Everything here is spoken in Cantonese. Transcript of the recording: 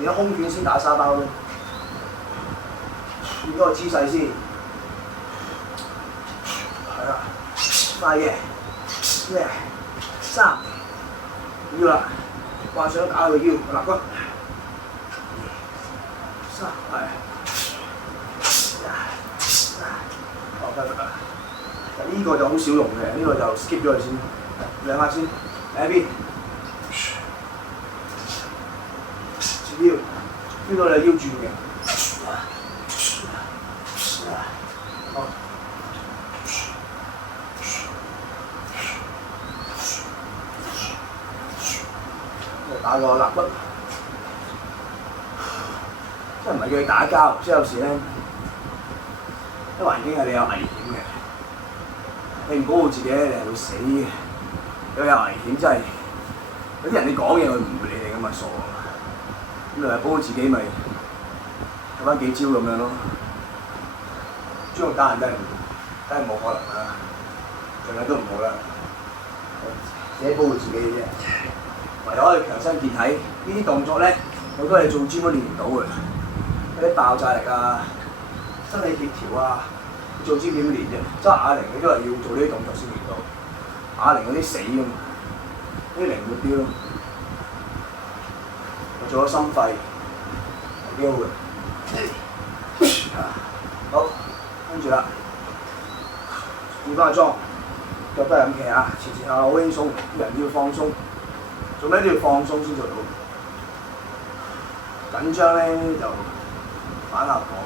練咗空拳先打沙包咯。練嗰個姿勢先。係啦，快嘅，咩？3，腰啦，掛上打個腰，肋骨。3，係。哦，得啦。呢個就好少用嘅，呢個就 skip 咗佢先，兩下先，喺邊？腰，呢個你腰轉嘅。好。打個肋骨，即係唔係叫佢打交，即係有時咧，啲環境係你有危險嘅，你唔保護自己咧，你係會死嘅。有危險真係，有啲人你講嘢佢唔會理你㗎嘛，傻啊！咁你係保護自己咪睇翻幾招咁樣咯。專用打人真係冇可能啦，盡量都唔好啦，自己保護自己嘅啫。唯有可以強身健體，呢啲動作咧，好多你做 gym 都練唔到嘅。嗰啲爆炸力啊、身體協調啊，做 gym 點練啫？即係啞鈴你都係要做呢啲動作先練到。啞鈴嗰啲死㗎嘛，呢啲靈活啲咯。我做咗心肺，幾好嘅。好，跟住啦，換翻個裝，腳都係咁企啊，前後好輕鬆，人要放鬆。做咩都要放鬆先做到，緊張咧就反效果。